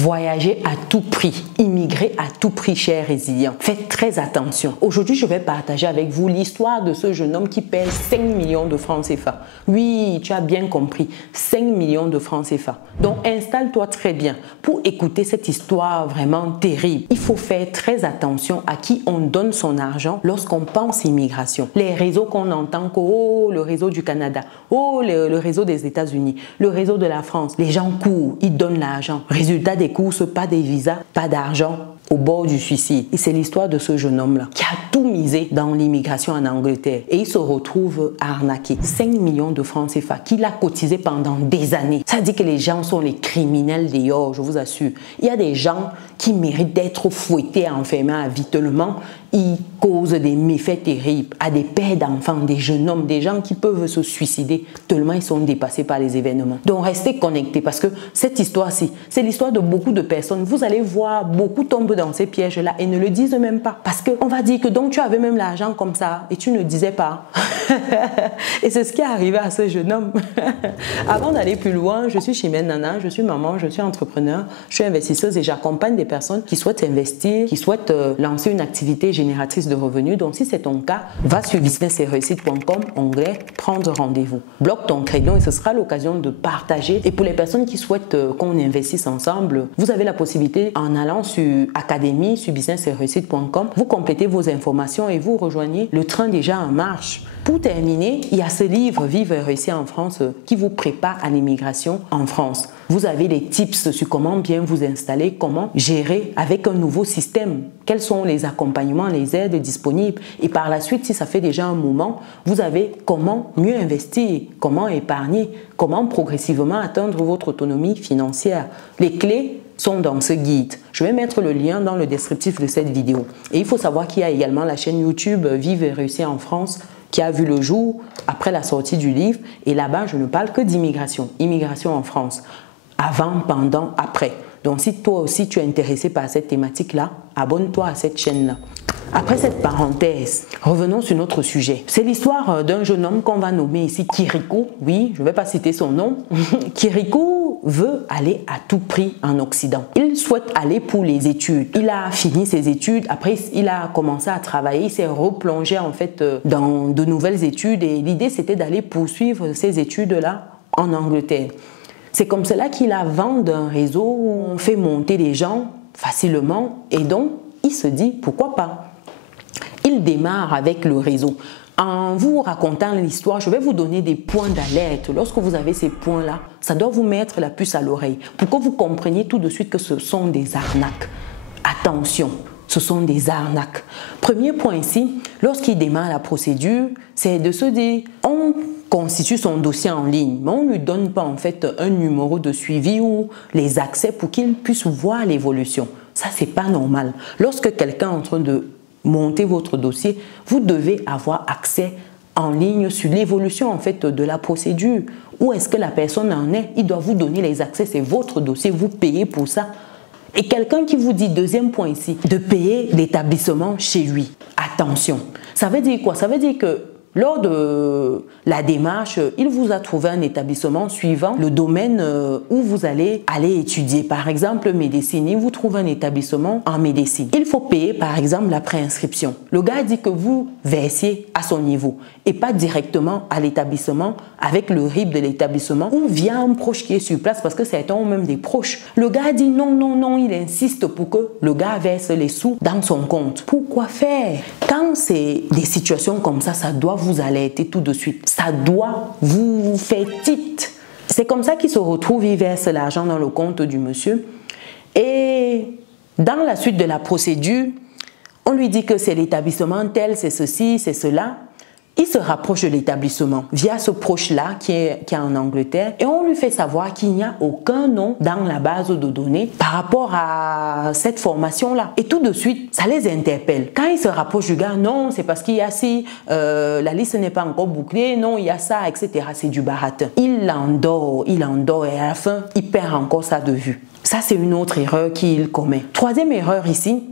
Voyager à tout prix, immigrer à tout prix, chers résilients. Faites très attention. Aujourd'hui, je vais partager avec vous l'histoire de ce jeune homme qui pèse 5 millions de francs CFA. Oui, tu as bien compris, 5 millions de francs CFA. Donc, installe-toi très bien pour écouter cette histoire vraiment terrible. Il faut faire très attention à qui on donne son argent lorsqu'on pense immigration. Les réseaux qu'on entend, oh, le réseau du Canada, oh, le réseau des États-Unis, le réseau de la France, les gens courent, ils donnent l'argent. Résultat des courses, pas des visas, pas d'argent, au bord du suicide. Et c'est l'histoire de ce jeune homme-là qui a tout misé dans l'immigration en Angleterre. Et il se retrouve arnaqué. 5 millions de francs CFA qu'il a cotisé pendant des années. Ça dit que les gens sont les criminels dehors, je vous assure. Il y a des gens qui méritent d'être fouettés, enfermés à vie tellement ils causent des méfaits terribles à des pères d'enfants, des jeunes hommes, des gens qui peuvent se suicider tellement ils sont dépassés par les événements. Donc restez connectés parce que cette histoire-ci, c'est l'histoire de beaucoup de personnes. Vous allez voir, beaucoup tombent dans ces pièges-là et ne le disent même pas. Parce qu'on va dire que donc tu avais même l'argent comme ça et tu ne disais pas. Et c'est ce qui est arrivé à ce jeune homme. Avant d'aller plus loin, je suis Chimène Nana, je suis maman, je suis entrepreneur, je suis investisseuse et j'accompagne des personnes qui souhaitent investir, qui souhaitent lancer une activité génératrice de revenus. Donc si c'est ton cas, va sur businessetreussit.com, onglet prendre rendez-vous. Bloque ton crayon et ce sera l'occasion de partager. Et pour les personnes qui souhaitent qu'on investisse ensemble, vous avez la possibilité en allant sur académie, sur businessetreussit.com, vous complétez vos informations et vous rejoignez le train déjà en marche. Pour terminer, il y a ce livre Vivre et réussir en France qui vous prépare à l'immigration en France. Vous avez des tips sur comment bien vous installer, comment gérer avec un nouveau système, quels sont les accompagnements, les aides disponibles. Et par la suite, si ça fait déjà un moment, vous avez comment mieux investir, comment épargner, comment progressivement atteindre votre autonomie financière. Les clés sont dans ce guide. Je vais mettre le lien dans le descriptif de cette vidéo. Et il faut savoir qu'il y a également la chaîne YouTube Vivre et réussir en France qui a vu le jour après la sortie du livre. Et là-bas, je ne parle que d'immigration, immigration en France. Avant, pendant, après. Donc si toi aussi tu es intéressé par cette thématique-là, abonne-toi à cette chaîne-là. Après cette parenthèse, revenons sur notre sujet. C'est l'histoire d'un jeune homme qu'on va nommer ici Kirikou. Oui, je ne vais pas citer son nom. Kirikou veut aller à tout prix en Occident. Il souhaite aller pour les études. Il a fini ses études. Après, il a commencé à travailler. Il s'est replongé en fait dans de nouvelles études. Et l'idée, c'était d'aller poursuivre ces études-là en Angleterre. C'est comme cela qu'il a vendu un réseau où on fait monter les gens facilement. Et donc, il se dit, pourquoi pas? Il démarre avec le réseau. En vous racontant l'histoire, je vais vous donner des points d'alerte. Lorsque vous avez ces points-là, ça doit vous mettre la puce à l'oreille pour que vous compreniez tout de suite que ce sont des arnaques. Attention, ce sont des arnaques. Premier point ici, lorsqu'il démarre la procédure, c'est de se dire, on constitue son dossier en ligne, mais on ne lui donne pas en fait un numéro de suivi ou les accès pour qu'il puisse voir l'évolution. Ça, c'est pas normal. Lorsque quelqu'un est en train de monter votre dossier, vous devez avoir accès en ligne sur l'évolution en fait de la procédure. Où est-ce que la personne en est? Il doit vous donner les accès, c'est votre dossier, vous payez pour ça. Et quelqu'un qui vous dit, deuxième point ici, de payer l'établissement chez lui. Attention, ça veut dire quoi? Ça veut dire que lors de la démarche, il vous a trouvé un établissement suivant le domaine où vous allez étudier. Par exemple, médecine, il vous trouve un établissement en médecine. Il faut payer par exemple la préinscription. Le gars dit que vous versiez à son niveau et pas directement à l'établissement avec le RIB de l'établissement ou via un proche qui est sur place parce que certains ont même des proches. Le gars dit non, non, non, il insiste pour que le gars verse les sous dans son compte. Pourquoi faire? Quand c'est des situations comme ça doit vous alerter tout de suite. Ça doit vous faire tilt. C'est comme ça qu'il se retrouve, il verse l'argent dans le compte du monsieur. Et dans la suite de la procédure, on lui dit que c'est l'établissement tel, c'est ceci, c'est cela. Il se rapproche de l'établissement via ce proche-là qui est en Angleterre et on lui fait savoir qu'il n'y a aucun nom dans la base de données par rapport à cette formation-là. Et tout de suite, ça les interpelle. Quand il se rapproche du gars, non, c'est parce qu'il y a ci, la liste n'est pas encore bouclée, non, il y a ça, etc. C'est du baratin. Il endort et à la fin, il perd encore ça de vue. Ça, c'est une autre erreur qu'il commet. Troisième erreur ici,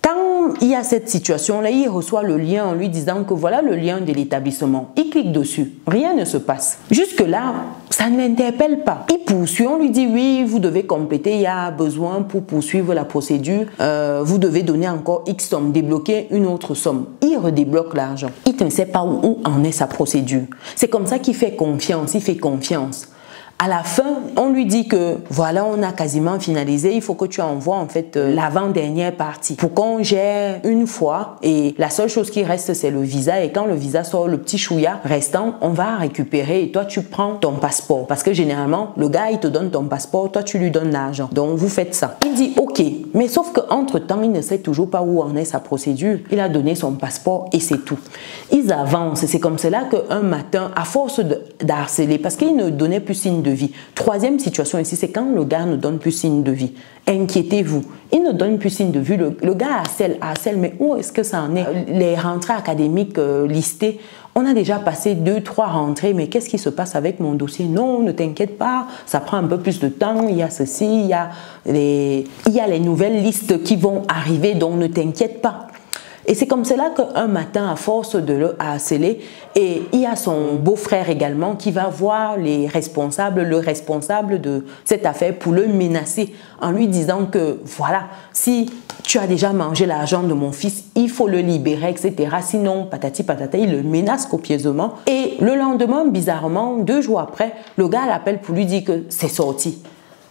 quand Comme il y a cette situation-là, il reçoit le lien en lui disant que voilà le lien de l'établissement. Il clique dessus, rien ne se passe. Jusque-là, ça ne l'interpelle pas. Il poursuit, on lui dit oui, vous devez compléter, il y a besoin pour poursuivre la procédure, vous devez donner encore X somme, débloquer une autre somme. Il redébloque l'argent. Il ne sait pas où en est sa procédure. C'est comme ça qu'il fait confiance, il fait confiance. À la fin, on lui dit que voilà, on a quasiment finalisé, il faut que tu envoies en fait l'avant-dernière partie pour qu'on gère une fois et la seule chose qui reste c'est le visa et quand le visa sort, le petit chouïa restant, on va récupérer et toi tu prends ton passeport parce que généralement le gars il te donne ton passeport, toi tu lui donnes l'argent. Donc vous faites ça. Il dit ok, mais sauf qu'entre temps il ne sait toujours pas où en est sa procédure, il a donné son passeport et c'est tout. Ils avancent, c'est comme cela qu'un matin, à force d'harceler, parce qu'il ne donnait plus signe de vie. Troisième situation ici, c'est quand le gars ne donne plus signe de vie. Inquiétez-vous, il ne donne plus signe de vie. Le gars harcèle, mais où est-ce que ça en est? Les rentrées académiques listées, on a déjà passé 2-3 rentrées, mais qu'est-ce qui se passe avec mon dossier? Non, ne t'inquiète pas, ça prend un peu plus de temps, il y a ceci, il y a les nouvelles listes qui vont arriver, donc ne t'inquiète pas. Et c'est comme cela qu'un matin, à force de le harceler, et il y a son beau-frère également qui va voir le responsable de cette affaire pour le menacer en lui disant que voilà, si tu as déjà mangé l'argent de mon fils, il faut le libérer, etc. Sinon, patati patata, il le menace copieusement. Et le lendemain, bizarrement, 2 jours après, le gars l'appelle pour lui dire que c'est sorti.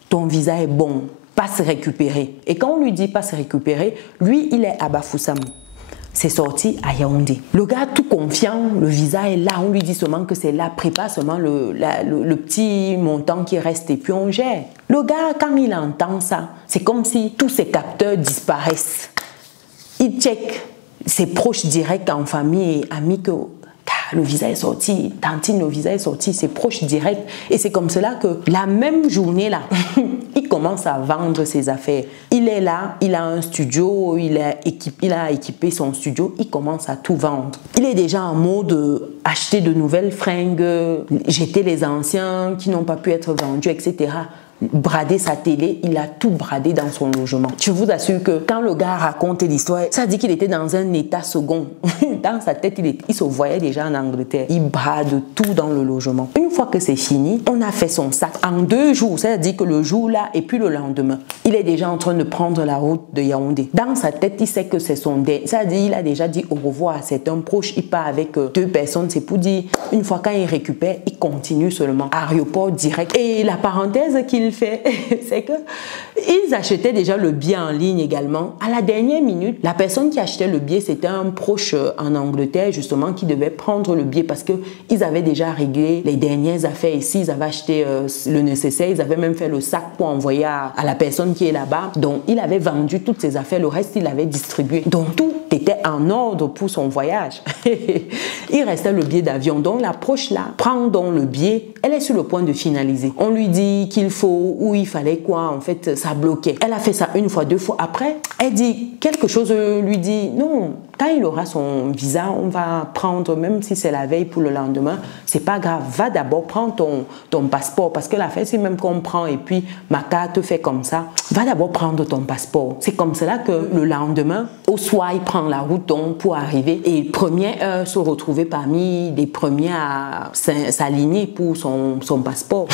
Ton visa est bon, passe récupérer. Et quand on lui dit passe récupérer, lui, il est à Bafoussam. C'est sorti à Yaoundé. Le gars tout confiant, le visa est là, on lui dit seulement que c'est là, prépare seulement le petit montant qui reste et puis on gère. Le gars, quand il entend ça, c'est comme si tous ses capteurs disparaissent. Il check ses proches directs en famille et amis que le visa est sorti, tantine, le visa est sorti, ses proches directs. Et c'est comme cela que la même journée-là, il commence à vendre ses affaires. Il est là, il a un studio, il a équipé son studio, il commence à tout vendre. Il est déjà en mode acheter de nouvelles fringues, jeter les anciens qui n'ont pas pu être vendus, etc. Brader sa télé, il a tout bradé dans son logement. Je vous assure que quand le gars raconte l'histoire, ça dit qu'il était dans un état second. Dans sa tête, il se voyait déjà en Angleterre. Il brade tout dans le logement. Une fois que c'est fini, on a fait son sac en 2 jours. C'est-à-dire que le jour là et puis le lendemain, il est déjà en train de prendre la route de Yaoundé. Dans sa tête, il sait que c'est son dernier. C'est-à-dire il a déjà dit au revoir à certains proches. Il part avec 2 personnes. C'est pour dire, une fois quand il récupère, il continue seulement. Aéroport direct. Et la parenthèse qu'il fait, c'est que ils achetaient déjà le billet en ligne également. À la dernière minute, la personne qui achetait le billet, c'était un proche en Angleterre justement qui devait prendre le billet parce qu'ils avaient déjà réglé les dernières affaires ici. Ils avaient acheté le nécessaire, ils avaient même fait le sac pour envoyer à la personne qui est là-bas. Donc, il avait vendu toutes ses affaires, le reste, il avait distribué. Donc, tout était en ordre pour son voyage. Il restait le billet d'avion. Donc, la proche là prend donc le billet. Elle est sur le point de finaliser. On lui dit qu'il faut ou il fallait quoi, en fait, ça bloquait. Elle a fait ça 1 fois, 2 fois. Après, elle dit quelque chose, lui dit non, quand il aura son visa, on va prendre, même si c'est la veille pour le lendemain, c'est pas grave, va d'abord prendre ton passeport, parce que l'affaire, c'est même qu'on prend et puis ma carte fait comme ça, va d'abord prendre ton passeport. C'est comme cela que le lendemain, au soir, il prend la route donc, pour arriver et première se retrouver parmi les premiers à s'aligner pour son passeport.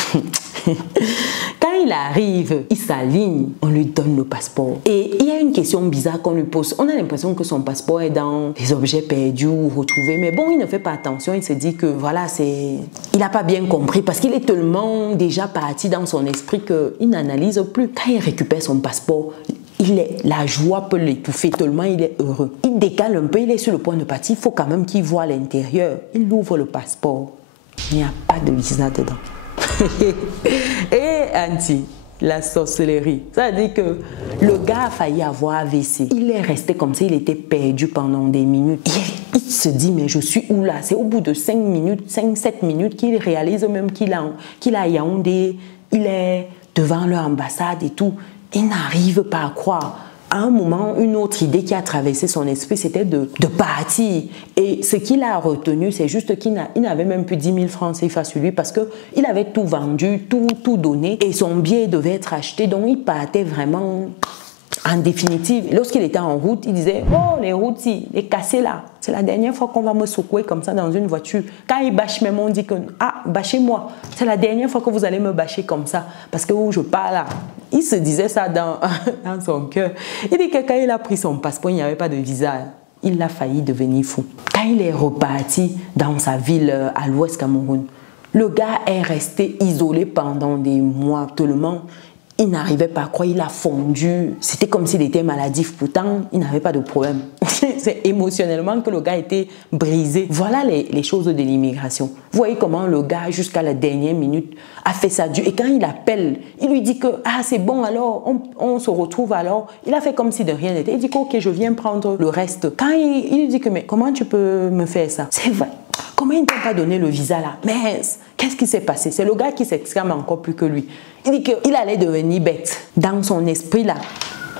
Quand il arrive, il s'aligne, on lui donne le passeport. Et il y a une question bizarre qu'on lui pose. On a l'impression que son passeport est dans des objets perdus ou retrouvés. Mais bon, il ne fait pas attention. Il se dit que voilà, il n'a pas bien compris parce qu'il est tellement déjà parti dans son esprit qu'il n'analyse plus. Quand il récupère son passeport, la joie peut l'étouffer tellement il est heureux. Il décale un peu, il est sur le point de partir. Il faut quand même qu'il voit l'intérieur. Il ouvre le passeport. Il n'y a pas de visa dedans. Et Anti, la sorcellerie. Ça veut dire que le gars a failli avoir AVC. Il est resté comme ça, il était perdu pendant des minutes. Il se dit, mais je suis où là? C'est au bout de 5 minutes, 5-7 minutes qu'il réalise même qu'il a Yaoundé, il est devant leur ambassade et tout. Il n'arrive pas à croire. À un moment, une autre idée qui a traversé son esprit, c'était de partir. Et ce qu'il a retenu, c'est juste qu'il n'avait même plus 10 000 francs CFA sur lui parce qu'il avait tout vendu, tout donné. Et son billet devait être acheté. Donc, il partait vraiment En définitive, lorsqu'il était en route, il disait « Oh, les routes, les cassées là, c'est la dernière fois qu'on va me secouer comme ça dans une voiture. » Quand il bâche même, on dit que « Ah, bâchez-moi, c'est la dernière fois que vous allez me bâcher comme ça parce que où je pars là. » Il se disait ça dans son cœur. Il dit que quand il a pris son passeport, il n'y avait pas de visa. Il a failli devenir fou. Quand il est reparti dans sa ville à l'ouest Cameroun, le gars est resté isolé pendant des mois. Tellement, il n'arrivait pas à croire, il a fondu. C'était comme s'il était maladif. Pourtant, il n'avait pas de problème. C'est émotionnellement que le gars était brisé. Voilà les choses de l'immigration. Vous voyez comment le gars, jusqu'à la dernière minute, a fait ça dur. Et quand il appelle, il lui dit que « Ah, c'est bon, alors, on se retrouve alors. » Il a fait comme si de rien n'était. Il dit que « Ok, je viens prendre le reste. » Quand il lui dit que « Mais comment tu peux me faire ça? » C'est vrai. Comment il ne t'a pas donné le visa là? Mais qu'est-ce qui s'est passé? C'est le gars qui s'exclame encore plus que lui. Il dit qu'il allait devenir bête. Dans son esprit là,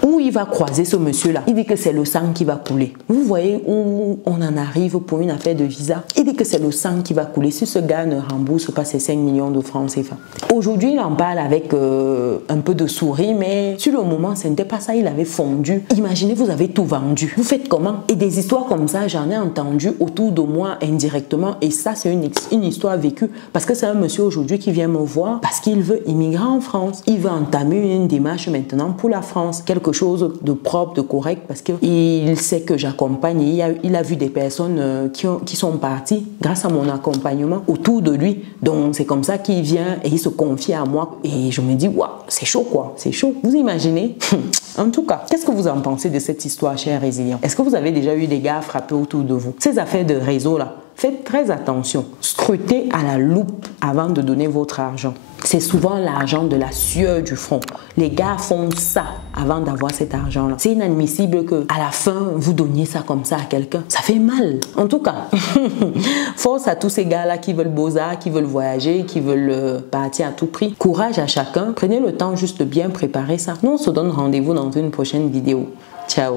où il va croiser ce monsieur-là, il dit que c'est le sang qui va couler. Vous voyez où on en arrive pour une affaire de visa? Il dit que c'est le sang qui va couler si ce gars ne rembourse pas ses 5 millions de francs CFA. Aujourd'hui, il en parle avec un peu de sourire, mais sur le moment, ce n'était pas ça, il avait fondu. Imaginez, vous avez tout vendu. Vous faites comment? Et des histoires comme ça, j'en ai entendu autour de moi indirectement, et ça, c'est une histoire vécue, parce que c'est un monsieur aujourd'hui qui vient me voir parce qu'il veut immigrer en France. Il veut entamer une démarche maintenant pour la France, quelque chose de propre, de correct, parce qu'il sait que j'accompagne. Il a vu des personnes qui sont parties grâce à mon accompagnement autour de lui. Donc c'est comme ça qu'il vient et il se confie à moi. Et je me dis, waouh, c'est chaud quoi, c'est chaud. Vous imaginez? En tout cas, qu'est-ce que vous en pensez de cette histoire, cher résilient? Est-ce que vous avez déjà eu des gars frappés autour de vous? Ces affaires de réseau là, faites très attention. Scrutez à la loupe avant de donner votre argent. C'est souvent l'argent de la sueur du front. Les gars font ça avant d'avoir cet argent-là. C'est inadmissible qu'à la fin, vous donniez ça comme ça à quelqu'un. Ça fait mal. En tout cas, force à tous ces gars-là qui veulent beaux-arts, qui veulent voyager, qui veulent partir à tout prix. Courage à chacun. Prenez le temps juste de bien préparer ça. Nous, on se donne rendez-vous dans une prochaine vidéo. Ciao.